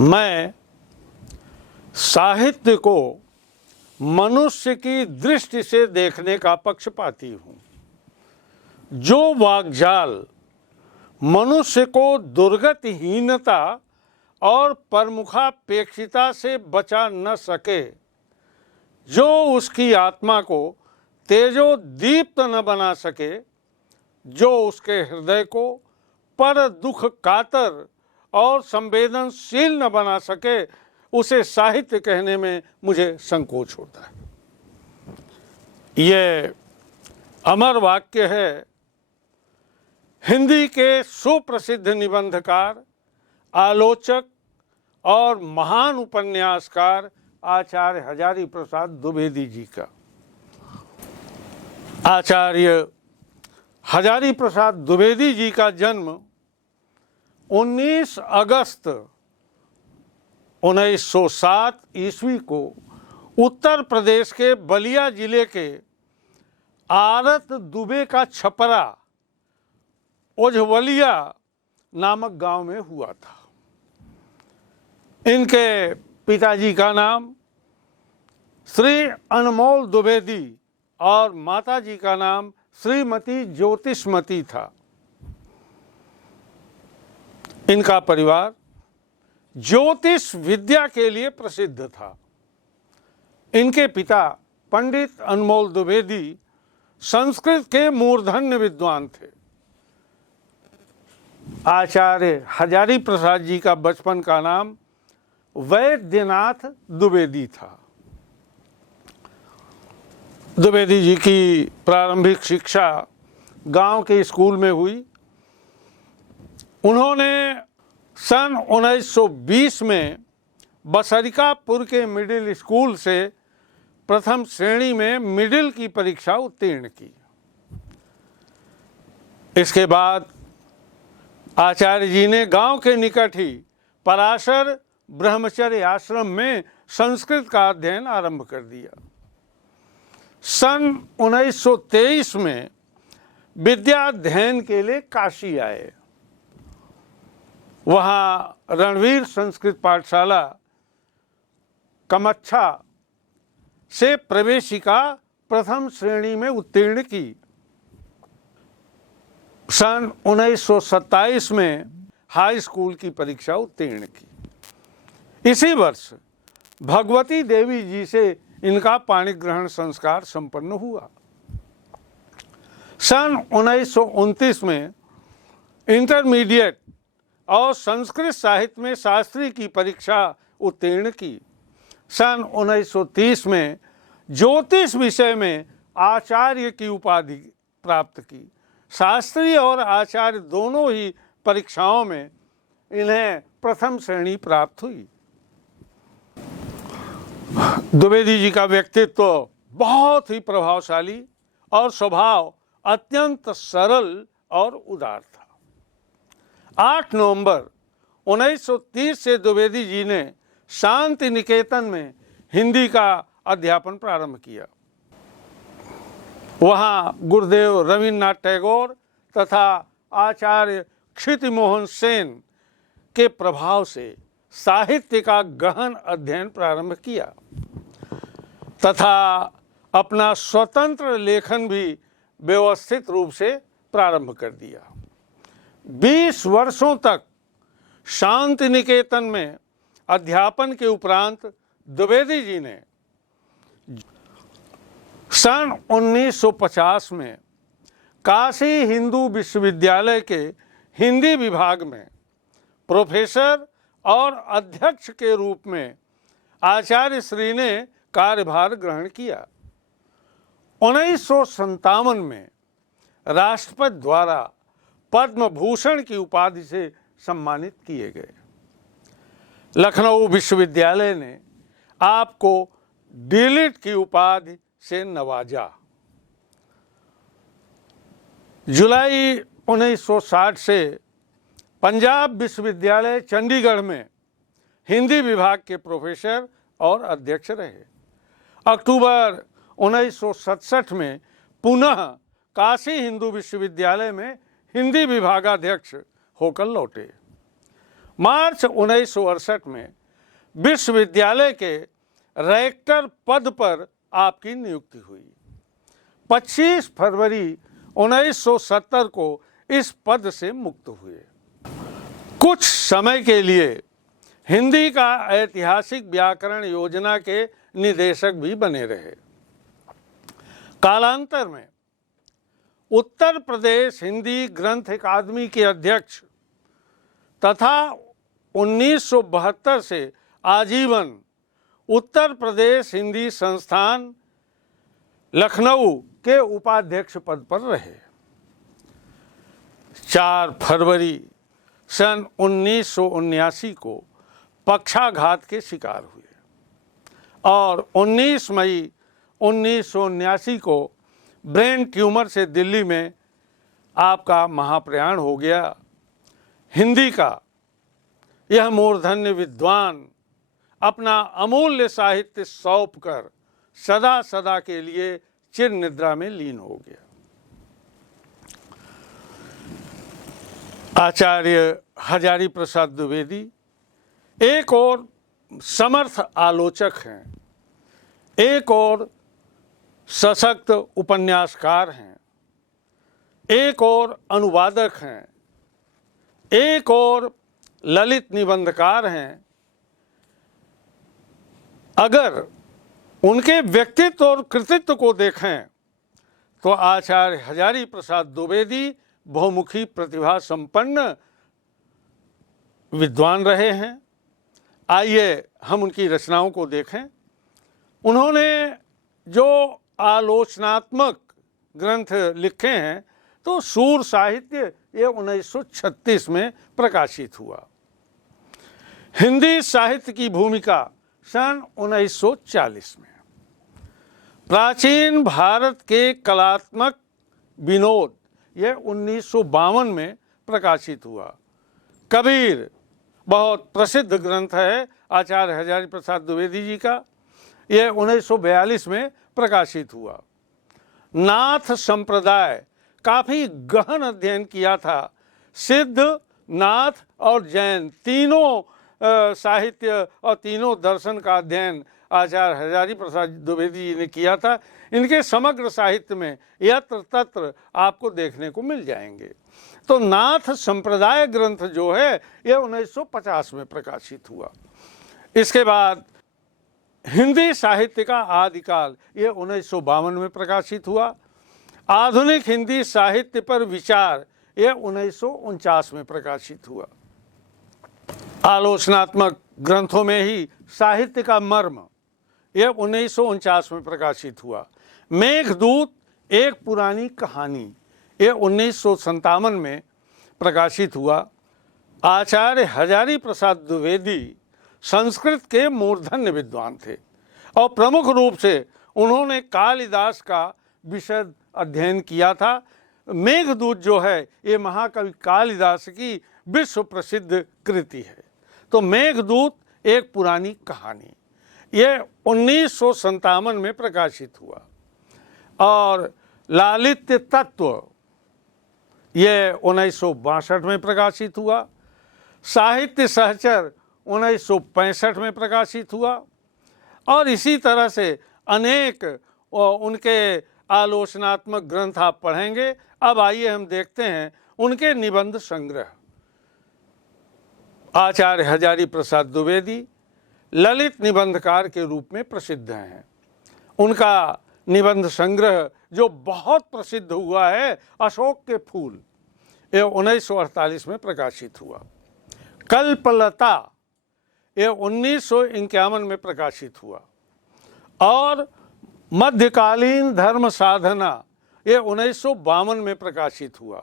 मैं साहित्य को मनुष्य की दृष्टि से देखने का पक्षपाती हूँ। जो वाकजाल मनुष्य को दुर्गतिहीनता और परमुखापेक्षिता से बचा न सके, जो उसकी आत्मा को तेजोदीप्त न बना सके, जो उसके हृदय को पर दुख कातर और संवेदनशील न बना सके, उसे साहित्य कहने में मुझे संकोच होता है। ये अमर वाक्य है हिंदी के सुप्रसिद्ध निबंधकार, आलोचक और महान उपन्यासकार आचार्य हजारी प्रसाद द्विवेदी जी का। आचार्य हजारी प्रसाद द्विवेदी जी का जन्म 19 अगस्त 1907 ईस्वी को उत्तर प्रदेश के बलिया जिले के आरत दुबे का छपरा ओझवलिया नामक गांव में हुआ था। इनके पिताजी का नाम श्री अनमोल द्विवेदी और माताजी का नाम श्रीमती ज्योतिषमती था। इनका परिवार ज्योतिष विद्या के लिए प्रसिद्ध था। इनके पिता पंडित अनमोल द्विवेदी संस्कृत के मूर्धन्य विद्वान थे। आचार्य हजारी प्रसाद जी का बचपन का नाम वैद्यनाथ द्विवेदी था। द्विवेदी जी की प्रारंभिक शिक्षा गांव के स्कूल में हुई। उन्होंने सन 1920 में बसरिकापुर के मिडिल स्कूल से प्रथम श्रेणी में मिडिल की परीक्षा उत्तीर्ण की। इसके बाद आचार्य जी ने गांव के निकट ही पराशर ब्रह्मचर्य आश्रम में संस्कृत का अध्ययन आरंभ कर दिया। सन 1923 में विद्याध्ययन के लिए काशी आए। वहाँ रणवीर संस्कृत पाठशाला कमच्छा से प्रवेशिका प्रथम श्रेणी में उत्तीर्ण की। सन 1927 में हाई स्कूल की परीक्षा उत्तीर्ण की। इसी वर्ष भगवती देवी जी से इनका पाणिग्रहण संस्कार संपन्न हुआ। सन 1929 में इंटरमीडिएट और संस्कृत साहित्य में शास्त्री की परीक्षा उत्तीर्ण की। सन 1930 में ज्योतिष विषय में आचार्य की उपाधि प्राप्त की। शास्त्री और आचार्य दोनों ही परीक्षाओं में इन्हें प्रथम श्रेणी प्राप्त हुई। द्विवेदी जी का व्यक्तित्व बहुत ही प्रभावशाली और स्वभाव अत्यंत सरल और उदार था। 8 नवंबर 1930 से द्विवेदी जी ने शांति निकेतन में हिंदी का अध्यापन प्रारंभ किया। वहाँ गुरुदेव रविन्द्रनाथ टैगोर तथा आचार्य क्षितिमोहन सेन के प्रभाव से साहित्य का गहन अध्ययन प्रारंभ किया तथा अपना स्वतंत्र लेखन भी व्यवस्थित रूप से प्रारंभ कर दिया। 20 वर्षों तक शांति निकेतन में अध्यापन के उपरांत द्विवेदी जी ने सन 1950 में काशी हिंदू विश्वविद्यालय के हिंदी विभाग में प्रोफेसर और अध्यक्ष के रूप में आचार्य श्री ने कार्यभार ग्रहण किया। 1957 में राष्ट्रपति द्वारा पद्म भूषण की उपाधि से सम्मानित किए गए। लखनऊ विश्वविद्यालय ने आपको डीलिट की उपाधि से नवाजा। जुलाई 1960 से पंजाब विश्वविद्यालय चंडीगढ़ में हिंदी विभाग के प्रोफेसर और अध्यक्ष रहे। अक्टूबर 1967 में पुनः काशी हिंदू विश्वविद्यालय में हिंदी विभागाध्यक्ष होकर लौटे। मार्च 1968 में विश्वविद्यालय के रेक्टर पद पर आपकी नियुक्ति हुई। 25 फरवरी 1970 को इस पद से मुक्त हुए। कुछ समय के लिए हिंदी का ऐतिहासिक व्याकरण योजना के निदेशक भी बने रहे। कालांतर में उत्तर प्रदेश हिंदी ग्रंथ अकादमी के अध्यक्ष तथा 1972 से आजीवन उत्तर प्रदेश हिंदी संस्थान लखनऊ के उपाध्यक्ष पद पर रहे। 4 फरवरी सन 1979 को पक्षाघात के शिकार हुए और 19 मई 1979 को ब्रेन ट्यूमर से दिल्ली में आपका महाप्रयाण हो गया। हिंदी का यह मूर्धन्य विद्वान अपना अमूल्य साहित्य सौंप कर सदा सदा के लिए चिर निद्रा में लीन हो गया। आचार्य हजारी प्रसाद द्विवेदी एक और समर्थ आलोचक हैं, एक और सशक्त उपन्यासकार हैं, एक और अनुवादक हैं, एक और ललित निबंधकार हैं। अगर उनके व्यक्तित्व और कृतित्व को देखें तो आचार्य हजारी प्रसाद द्विवेदी बहुमुखी प्रतिभा संपन्न विद्वान रहे हैं। आइए हम उनकी रचनाओं को देखें। उन्होंने जो आलोचनात्मक ग्रंथ लिखे हैं तो सूर साहित्य ये 1936 में प्रकाशित हुआ। हिंदी साहित्य की भूमिका सन 1940 में। प्राचीन भारत के कलात्मक विनोद ये 1952 में प्रकाशित हुआ। कबीर बहुत प्रसिद्ध ग्रंथ है आचार्य हजारी प्रसाद द्विवेदी जी का, ये 1942 में प्रकाशित हुआ। नाथ संप्रदाय काफ़ी गहन अध्ययन किया था। सिद्ध, नाथ और जैन तीनों साहित्य और तीनों दर्शन का अध्ययन आचार्य हजारी प्रसाद द्विवेदी जी ने किया था। इनके समग्र साहित्य में यत्र तत्र आपको देखने को मिल जाएंगे। तो नाथ संप्रदाय ग्रंथ जो है यह 1950 में प्रकाशित हुआ। इसके बाद हिंदी साहित्य का आदिकाल ये 1952 में प्रकाशित हुआ। आधुनिक हिंदी साहित्य पर विचार ये 1949 में प्रकाशित हुआ। आलोचनात्मक ग्रंथों में ही साहित्य का मर्म यह 1949 में प्रकाशित हुआ। मेघदूत एक पुरानी कहानी ये 1957 में प्रकाशित हुआ। आचार्य हजारी प्रसाद द्विवेदी संस्कृत के मूर्धन्य विद्वान थे और प्रमुख रूप से उन्होंने कालिदास का विशद अध्ययन किया था। मेघदूत जो है ये महाकवि कालिदास की विश्व प्रसिद्ध कृति है। तो मेघदूत एक पुरानी कहानी ये 1957 में प्रकाशित हुआ। और लालित्य तत्व ये 1962 में प्रकाशित हुआ। साहित्य सहचर 1965 में प्रकाशित हुआ। और इसी तरह से अनेक उनके आलोचनात्मक ग्रंथ आप पढ़ेंगे। अब आइए हम देखते हैं उनके निबंध संग्रह। आचार्य हजारी प्रसाद द्विवेदी ललित निबंधकार के रूप में प्रसिद्ध हैं। उनका निबंध संग्रह जो बहुत प्रसिद्ध हुआ है अशोक के फूल, ये 1948 में प्रकाशित हुआ। कल्पलता ये 1951 में प्रकाशित हुआ। और मध्यकालीन धर्म साधना ये 1952 में प्रकाशित हुआ।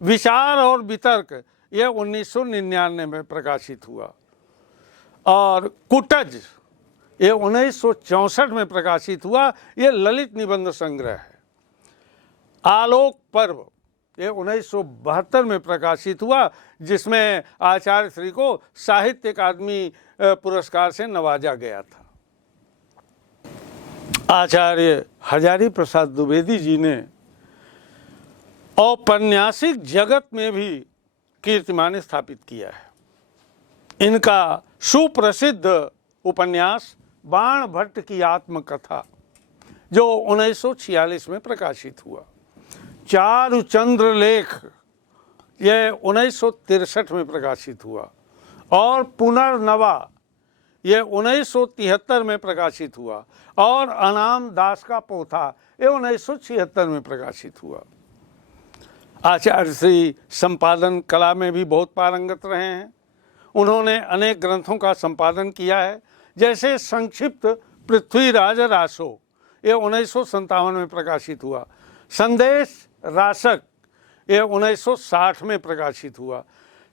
विचार और वितर्क ये 1999 में प्रकाशित हुआ। और कुटज ये 1964 में प्रकाशित हुआ। ये ललित निबंध संग्रह है। आलोक पर्व ये 1972 में प्रकाशित हुआ, जिसमें आचार्य श्री को साहित्य अकादमी पुरस्कार से नवाजा गया था। आचार्य हजारी प्रसाद द्विवेदी जी ने औपन्यासिक जगत में भी कीर्तिमान स्थापित किया है। इनका सुप्रसिद्ध उपन्यास बाण भट्ट की आत्मकथा जो 1946 में प्रकाशित हुआ, चारुचंद्र लेख यह 1963 में प्रकाशित हुआ, और पुनर्नवा यह 1973 में प्रकाशित हुआ, और अनाम दास का पोथा यह 1976 में प्रकाशित हुआ। आचार्य श्री संपादन कला में भी बहुत पारंगत रहे हैं। उन्होंने अनेक ग्रंथों का संपादन किया है, जैसे संक्षिप्त पृथ्वीराज रासो यह 1957 में प्रकाशित हुआ, संदेश रासक यह 1960 में प्रकाशित हुआ,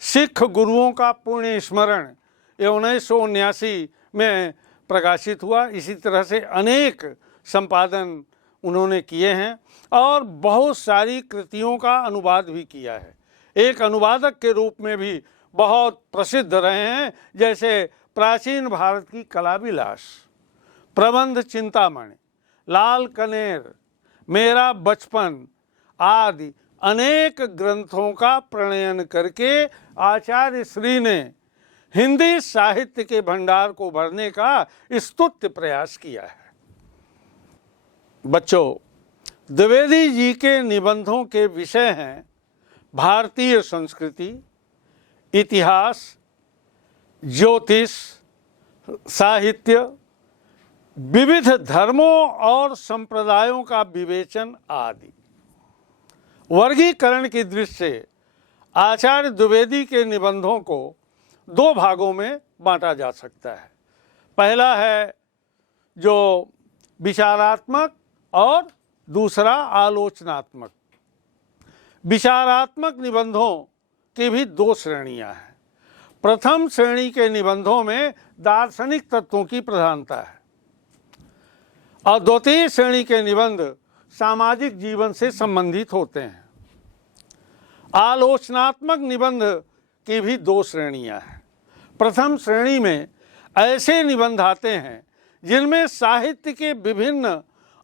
सिख गुरुओं का पुण्य स्मरण ये 1979 में प्रकाशित हुआ। इसी तरह से अनेक संपादन उन्होंने किए हैं और बहुत सारी कृतियों का अनुवाद भी किया है। एक अनुवादक के रूप में भी बहुत प्रसिद्ध रहे हैं, जैसे प्राचीन भारत की कला विलास, प्रबंध चिंतामणि, लाल कनेर, मेरा बचपन आदि अनेक ग्रंथों का प्रणयन करके आचार्य श्री ने हिंदी साहित्य के भंडार को भरने का स्तुत्य प्रयास किया है। बच्चों, द्विवेदी जी के निबंधों के विषय हैं भारतीय संस्कृति, इतिहास, ज्योतिष, साहित्य, विविध धर्मों और संप्रदायों का विवेचन आदि। वर्गीकरण की दृष्टि से आचार्य द्विवेदी के निबंधों को दो भागों में बांटा जा सकता है। पहला है जो विचारात्मक और दूसरा आलोचनात्मक। विचारात्मक निबंधों की भी दो श्रेणियां हैं। प्रथम श्रेणी के निबंधों में दार्शनिक तत्वों की प्रधानता है और द्वितीय श्रेणी के निबंध सामाजिक जीवन से संबंधित होते हैं। आलोचनात्मक निबंध की भी दो श्रेणियां हैं। प्रथम श्रेणी में ऐसे निबंध आते हैं जिनमें साहित्य के विभिन्न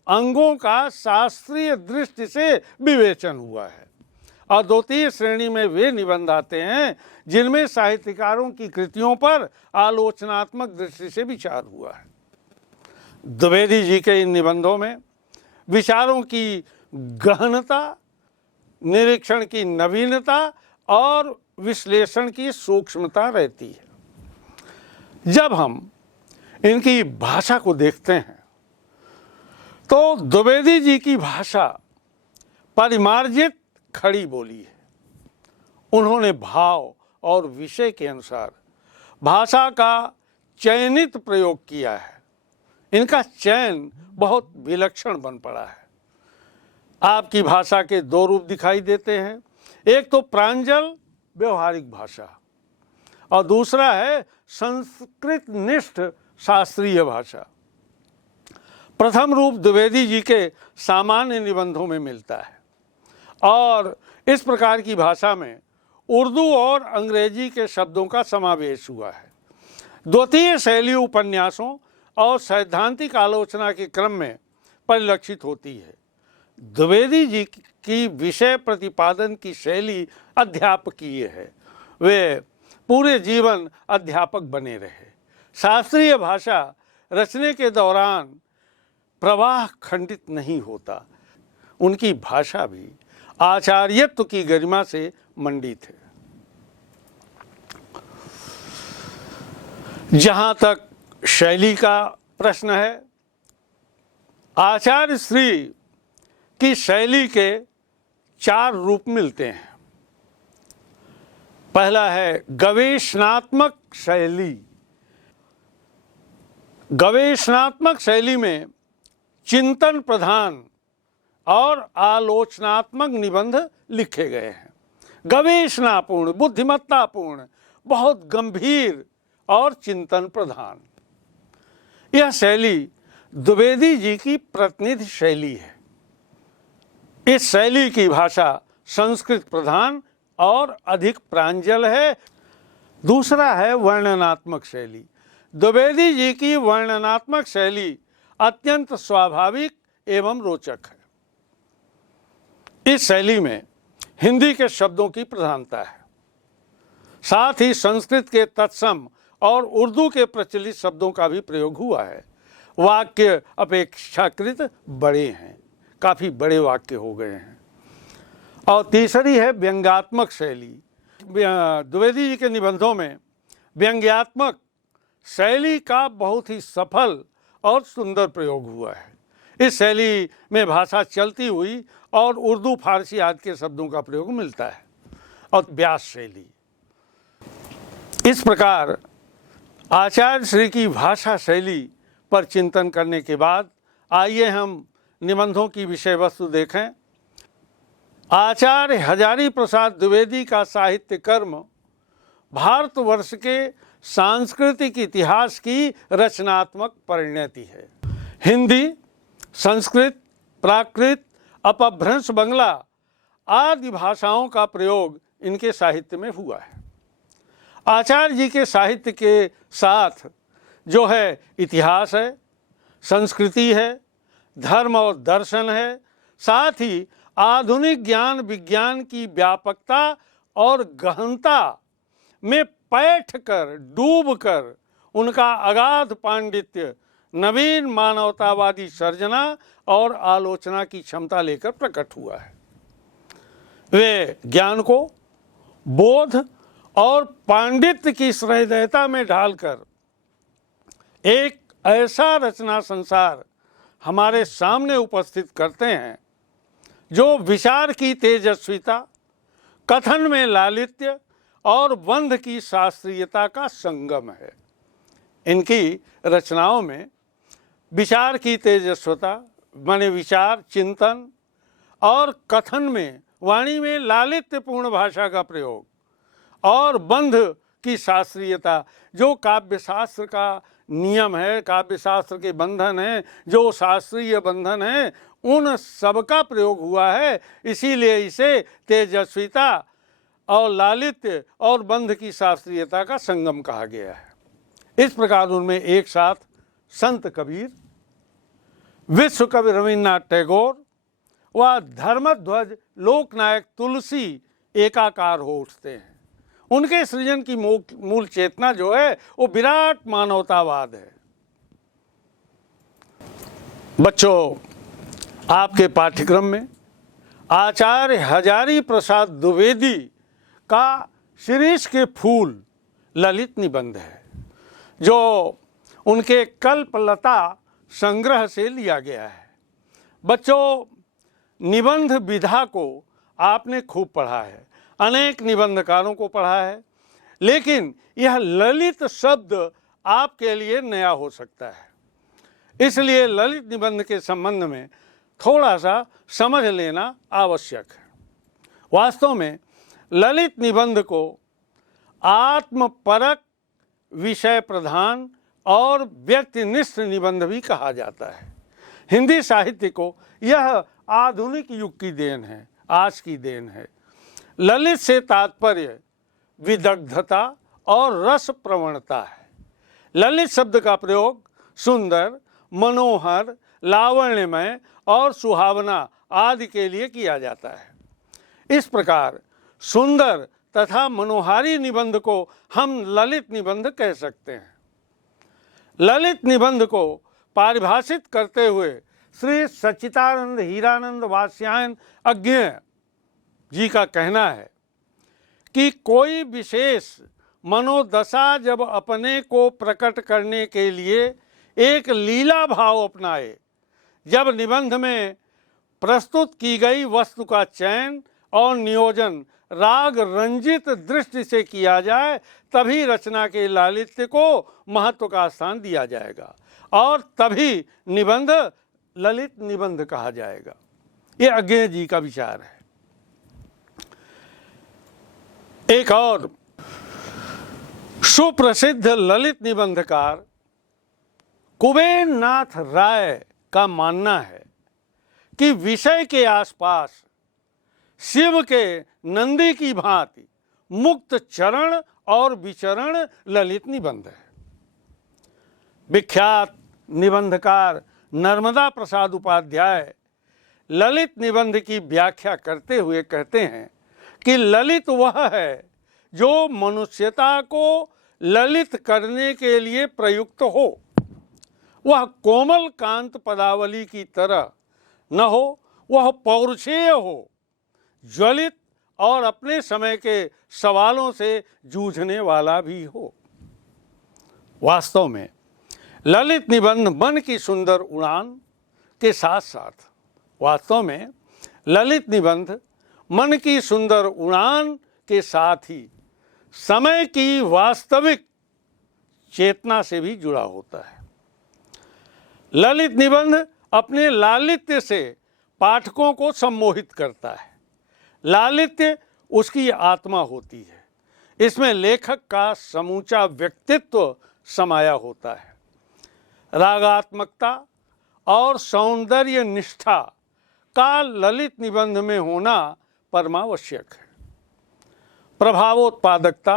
अंगों का शास्त्रीय दृष्टि से विवेचन हुआ है, और द्वितीय श्रेणी में वे निबंध आते हैं जिनमें साहित्यकारों की कृतियों पर आलोचनात्मक दृष्टि से विचार हुआ है। द्विवेदी जी के इन निबंधों में विचारों की गहनता, निरीक्षण की नवीनता और विश्लेषण की सूक्ष्मता रहती है। जब हम इनकी भाषा को देखते हैं तो द्विवेदी जी की भाषा परिमार्जित खड़ी बोली है। उन्होंने भाव और विषय के अनुसार भाषा का चयनित प्रयोग किया है। इनका चयन बहुत विलक्षण बन पड़ा है। आपकी भाषा के दो रूप दिखाई देते हैं, एक तो प्रांजल व्यवहारिक भाषा और दूसरा है संस्कृत निष्ठ शास्त्रीय भाषा। प्रथम रूप द्विवेदी जी के सामान्य निबंधों में मिलता है और इस प्रकार की भाषा में उर्दू और अंग्रेजी के शब्दों का समावेश हुआ है। द्वितीय शैली उपन्यासों और सैद्धांतिक आलोचना के क्रम में परिलक्षित होती है। द्विवेदी जी की विषय प्रतिपादन की शैली अध्यापकीय है। वे पूरे जीवन अध्यापक बने रहे। शास्त्रीय भाषा रचने के दौरान प्रवाह खंडित नहीं होता। उनकी भाषा भी आचार्यत्व की गरिमा से मंडित है। जहाँ तक शैली का प्रश्न है, आचार्य श्री की शैली के चार रूप मिलते हैं। पहला है गवेषणात्मक शैली। गवेषणात्मक शैली में चिंतन प्रधान और आलोचनात्मक निबंध लिखे गए हैं। गवेषणापूर्ण, बुद्धिमत्तापूर्ण, बहुत गंभीर और चिंतन प्रधान। यह शैली द्विवेदी जी की प्रतिनिधि शैली है। इस शैली की भाषा संस्कृत प्रधान और अधिक प्रांजल है। दूसरा है वर्णनात्मक शैली। द्विवेदी जी की वर्णनात्मक शैली अत्यंत स्वाभाविक एवं रोचक है। इस शैली में हिंदी के शब्दों की प्रधानता है। साथ ही संस्कृत के तत्सम और उर्दू के प्रचलित शब्दों का भी प्रयोग हुआ है। वाक्य अपेक्षाकृत बड़े हैं, काफ़ी बड़े वाक्य हो गए हैं। और तीसरी है व्यंग्यात्मक शैली। द्विवेदी जी के निबंधों में व्यंग्यात्मक शैली का बहुत ही सफल और सुंदर प्रयोग हुआ है। इस शैली में भाषा चलती हुई और उर्दू फारसी आदि के शब्दों का प्रयोग मिलता है। और व्यास शैली, इस प्रकार आचार्य श्री की भाषा शैली पर चिंतन करने के बाद आइए हम निबंधों की विषय वस्तु देखें। आचार्य हजारी प्रसाद द्विवेदी का साहित्य कर्म भारतवर्ष के सांस्कृतिक इतिहास की रचनात्मक परिणति है। हिंदी, संस्कृत, प्राकृत, अपभ्रंश बंगला आदि भाषाओं का प्रयोग इनके साहित्य में हुआ है। आचार्य जी के साहित्य के साथ जो है इतिहास है, संस्कृति है, धर्म और दर्शन है, साथ ही आधुनिक ज्ञान विज्ञान की व्यापकता और गहनता में पैठ कर डूब कर उनका अगाध पांडित्य नवीन मानवतावादी सर्जना और आलोचना की क्षमता लेकर प्रकट हुआ है। वे ज्ञान को बोध और पांडित्य की सहृदयता में ढालकर एक ऐसा रचना संसार हमारे सामने उपस्थित करते हैं जो विचार की तेजस्विता, कथन में लालित्य और बंध की शास्त्रीयता का संगम है। इनकी रचनाओं में विचार की तेजस्विता माने विचार, चिंतन और कथन में वाणी में लालित्यपूर्ण भाषा का प्रयोग और बंध की शास्त्रीयता, जो काव्यशास्त्र का नियम है, काव्यशास्त्र के बंधन है, जो शास्त्रीय बंधन है, उन सबका प्रयोग हुआ है। इसीलिए इसे तेजस्विता और लालित्य और बंध की शास्त्रीयता का संगम कहा गया है। इस प्रकार उनमें एक साथ संत कबीर, विश्व कवि रविन्द्रनाथ टैगोर व धर्मध्वज लोकनायक तुलसी एकाकार हो उठते हैं। उनके सृजन की मूल चेतना जो है वो विराट मानवतावाद है। बच्चों, आपके पाठ्यक्रम में आचार्य हजारी प्रसाद द्विवेदी का शिरीष के फूल ललित निबंध है, जो उनके कल्पलता संग्रह से लिया गया है। बच्चों, निबंध विधा को आपने खूब पढ़ा है, अनेक निबंधकारों को पढ़ा है, लेकिन यह ललित शब्द आपके लिए नया हो सकता है। इसलिए ललित निबंध के संबंध में थोड़ा सा समझ लेना आवश्यक है। वास्तव में ललित निबंध को आत्मपरक, विषय प्रधान और व्यक्तिनिष्ठ निबंध भी कहा जाता है। हिंदी साहित्य को यह आधुनिक युग की देन है, आज की देन है। ललित से तात्पर्य विदग्धता और रस प्रवणता है। ललित शब्द का प्रयोग सुंदर, मनोहर, लावण्यमय और सुहावना आदि के लिए किया जाता है। इस प्रकार सुंदर तथा मनोहारी निबंध को हम ललित निबंध कह सकते हैं। ललित निबंध को परिभाषित करते हुए श्री सच्चिदानंद हीरानंद वात्स्यायन अज्ञेय जी का कहना है कि कोई विशेष मनोदशा जब अपने को प्रकट करने के लिए एक लीला भाव अपनाए, जब निबंध में प्रस्तुत की गई वस्तु का चयन और नियोजन राग रंजित दृष्टि से किया जाए, तभी रचना के लालित्य को महत्व का स्थान दिया जाएगा और तभी निबंध ललित निबंध कहा जाएगा। ये अज्ञेय जी का विचार है। एक और सुप्रसिद्ध ललित निबंधकार कुबेर नाथ राय का मानना है कि विषय के आसपास शिव के नंदी की भांति मुक्त चरण और विचरण ललित निबंध है। विख्यात निबंधकार नर्मदा प्रसाद उपाध्याय ललित निबंध की व्याख्या करते हुए कहते हैं कि ललित वह है जो मनुष्यता को ललित करने के लिए प्रयुक्त हो, वह कोमल कांत पदावली की तरह न हो, वह पौरुषेय हो, ज्वलित और अपने समय के सवालों से जूझने वाला भी हो। वास्तव में ललित निबंध मन की सुंदर उड़ान के साथ साथ मन की सुंदर उड़ान के साथ ही समय की वास्तविक चेतना से भी जुड़ा होता है। ललित निबंध अपने लालित्य से पाठकों को सम्मोहित करता है। लालित्य उसकी आत्मा होती है। इसमें लेखक का समूचा व्यक्तित्व समाया होता है। रागात्मकता और सौंदर्य निष्ठा का ललित निबंध में होना परमावश्यक है। प्रभावोत्पादकता,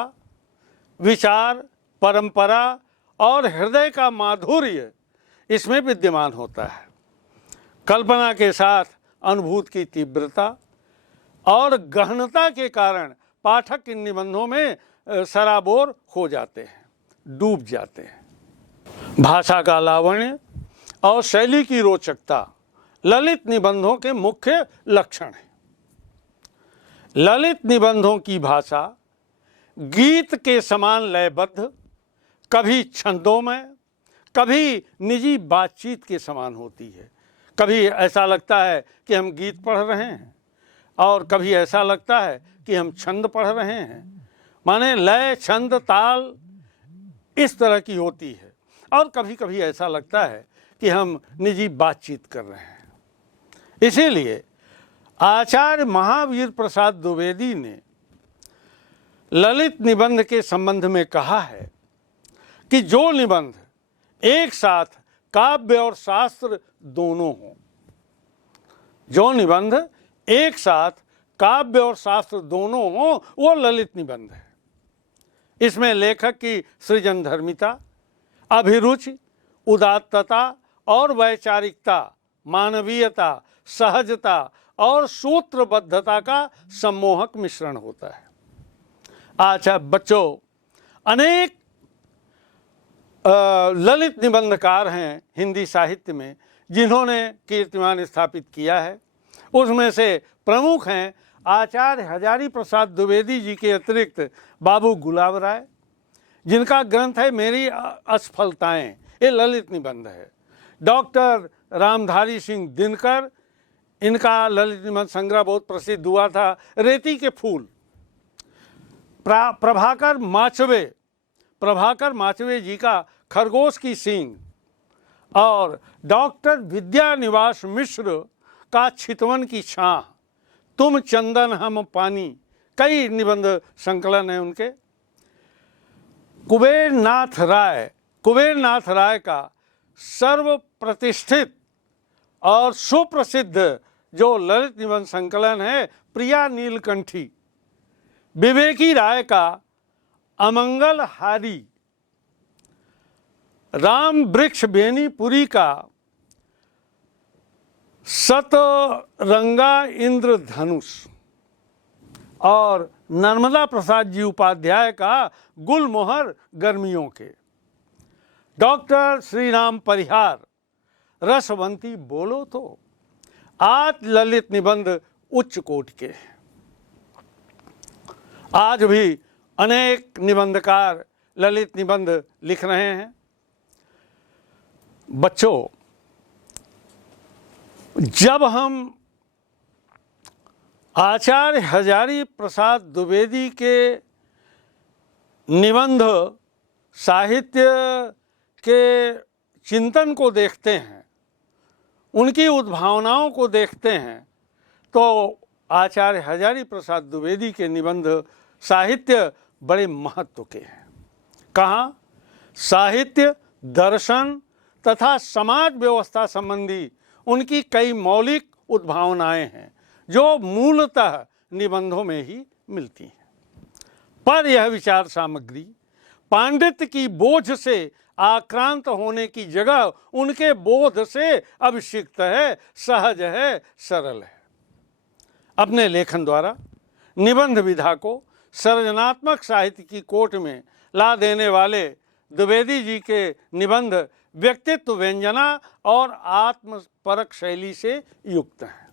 विचार, परंपरा और हृदय का माधुर्य इसमें विद्यमान होता है। कल्पना के साथ अनुभूति की तीव्रता और गहनता के कारण पाठक इन निबंधों में सराबोर हो जाते हैं, डूब जाते हैं। भाषा का लावण्य और शैली की रोचकता ललित निबंधों के मुख्य लक्षण हैं। ललित निबंधों की भाषा गीत के समान लयबद्ध, कभी छंदोमय, कभी निजी बातचीत के समान होती है। कभी ऐसा लगता है कि हम गीत पढ़ रहे हैं और कभी ऐसा लगता है कि हम छंद पढ़ रहे हैं। माने लय, छंद, ताल इस तरह की होती है। और कभी कभी ऐसा लगता है कि हम निजी बातचीत कर रहे हैं। इसीलिए आचार्य महावीर प्रसाद द्विवेदी ने ललित निबंध के संबंध में कहा है कि जो निबंध एक साथ काव्य और शास्त्र दोनों हों, जो निबंध एक साथ काव्य और शास्त्र दोनों हों, वो ललित निबंध है। इसमें लेखक की सृजनधर्मिता, अभिरुचि, उदात्तता और वैचारिकता, मानवीयता, सहजता और सूत्रबद्धता का सम्मोहक मिश्रण होता है। अच्छा बच्चों, अनेक ललित निबंधकार हैं हिंदी साहित्य में जिन्होंने कीर्तिमान स्थापित किया है। उसमें से प्रमुख हैं आचार्य हजारी प्रसाद द्विवेदी जी के अतिरिक्त बाबू गुलाब राय, जिनका ग्रंथ है मेरी असफलताएं, ये ललित निबंध है। डॉक्टर रामधारी सिंह दिनकर, इनका ललित निबंध संग्रह बहुत प्रसिद्ध हुआ था, रेती के फूल। प्रभाकर माचवे जी का खरगोश की सींग और डॉक्टर विद्यानिवास मिश्र का चितवन की छां, तुम चंदन हम पानी, कई निबंध संकलन है उनके। कुबेरनाथ राय का सर्व प्रतिष्ठित और सुप्रसिद्ध जो ललित निबंध संकलन है प्रिया नीलकंठी। विवेकी राय का अमंगल हारी। राम वृक्ष बेनीपुरी का सतरंगा इंद्रधनुष और नर्मदा प्रसाद जी उपाध्याय का गुलमोहर गर्मियों के। डॉक्टर श्री राम परिहार रसवंती बोलो तो। आज ललित निबंध उच्च कोटि के हैं। आज भी अनेक निबंधकार ललित निबंध लिख रहे हैं। बच्चों, जब हम आचार्य हजारी प्रसाद द्विवेदी के निबंध साहित्य के चिंतन को देखते हैं, उनकी उद्भावनाओं को देखते हैं, तो आचार्य हजारी प्रसाद द्विवेदी के निबंध साहित्य बड़े महत्व के हैं। कहाँ? साहित्य, दर्शन तथा समाज व्यवस्था संबंधी उनकी कई मौलिक उद्भावनाएं हैं जो मूलतः निबंधों में ही मिलती हैं। पर यह विचार सामग्री पांडित्य की बोझ से आक्रांत होने की जगह उनके बोध से अभिषिक्त है, सहज है, सरल है। अपने लेखन द्वारा निबंध विधा को सृजनात्मक साहित्य की कोट में ला देने वाले द्विवेदी जी के निबंध व्यक्तित्व व्यंजना और आत्मपरक शैली से युक्त हैं।